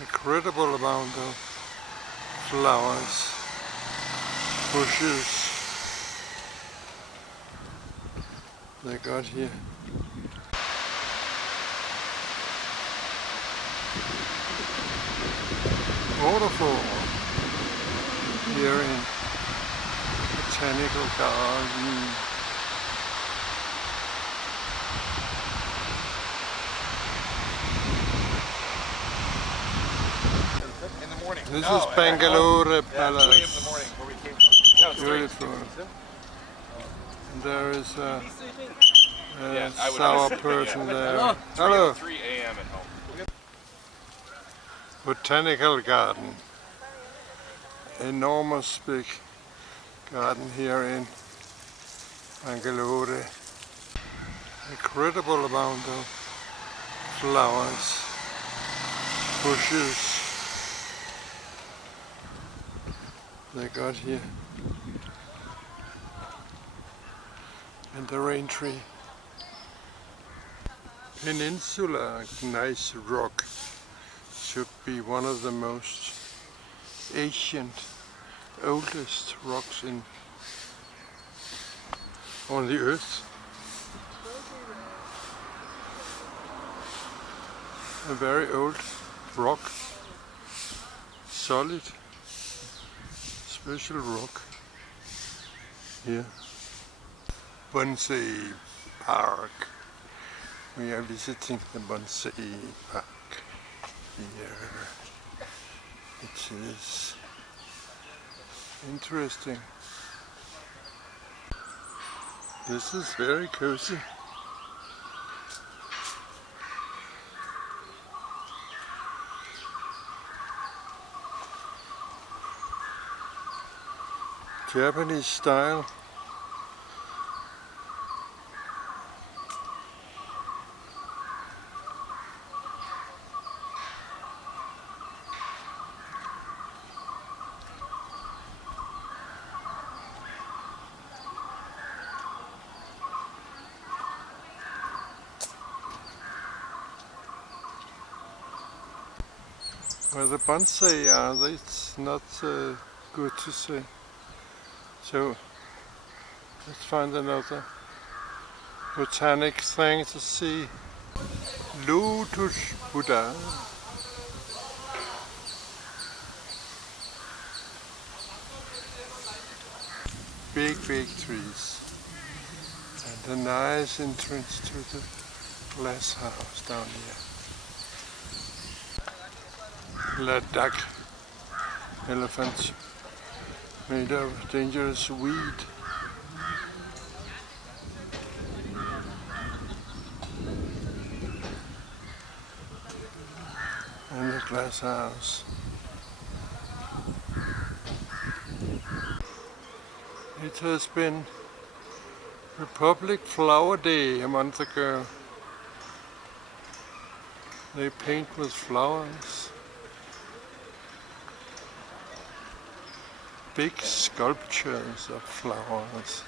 Incredible amount of flowers, bushes they got here. Waterfall here in Botanical Garden. This is Bengaluru Palace. Beautiful. And there is a sour person there. Hello. 3 a.m. at home. Botanical Garden. Enormous big garden here in Bangalore. Incredible amount of flowers, bushes they got here, and the rain tree. Peninsula, nice rock, should be one of the most ancient, oldest rocks on the earth. A very old rock, solid, special rock here. Bonsai Park. We are visiting the Bonsai Park here. It is interesting. This is very cozy. Japanese style. Where the bonsai are, it's not good to see. So let's find another botanic thing to see. Lotus Buddha. Big trees. And a nice entrance to the Glasshouse down here. Ladakh elephants made of dangerous weed. And the Glasshouse. It has been Republic Flower Day a month ago. They paint with flowers. Big sculptures of flowers.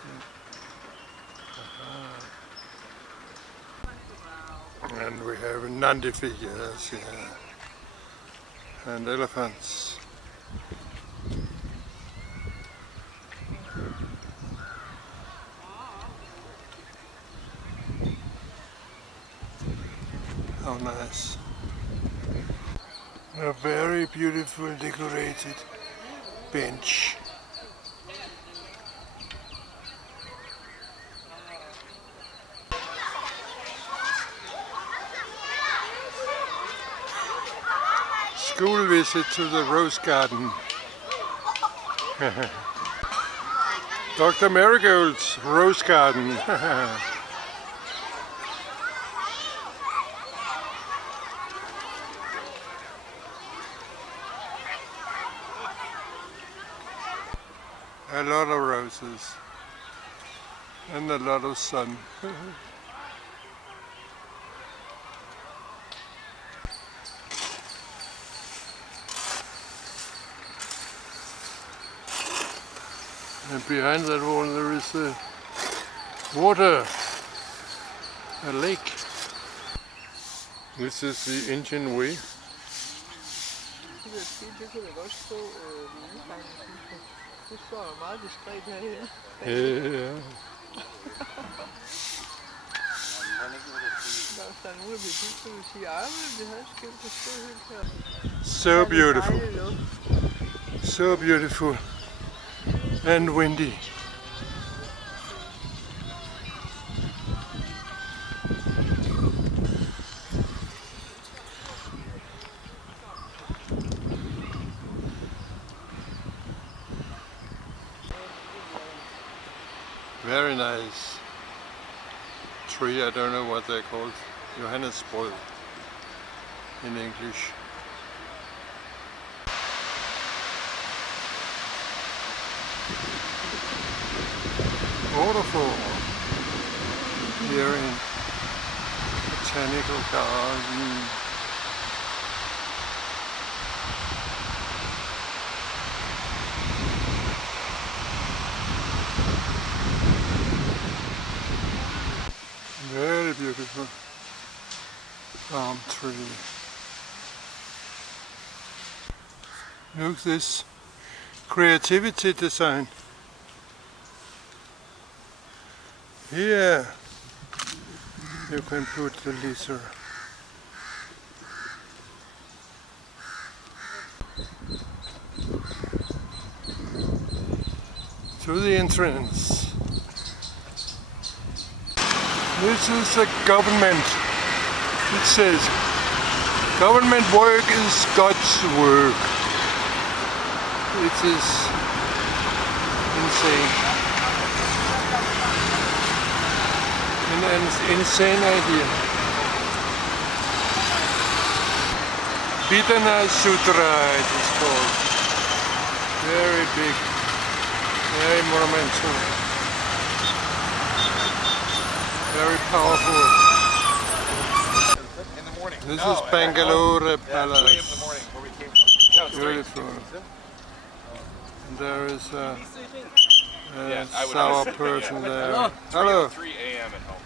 And we have Nandi figures here. And elephants. How nice. A very beautiful decorated bench. School visit to the Rose Garden. Dr. Marigold's Rose Garden. A lot of roses and a lot of sun. And behind that wall there is a water, a lake. This is the Indian way. sige, det kunne da godt stå ved indgangen. Det står jo meget diskret herhen. Ja. Der er nogen, der bliver bygget, så vil sige, men vi havde skilt at stå helt her. So beautiful. So beautiful. And windy. Very nice tree. I don't know what they're called. Johannesbrød in English. Waterfall here in Botanical Garden. Very beautiful palm tree. Look this creativity design. Here you can put the lizard. To the entrance. This is a government. It says, government work is God's work. It is insane. An insane idea. Vidhana Soudha it is called. Very big, very monumental. Very powerful. In the morning. This is Bengaluru Palace. 2 a.m. in the morning where we came from. Beautiful. And there is a I would sour honestly- person yeah. there. Hello. 3 a.m. at home.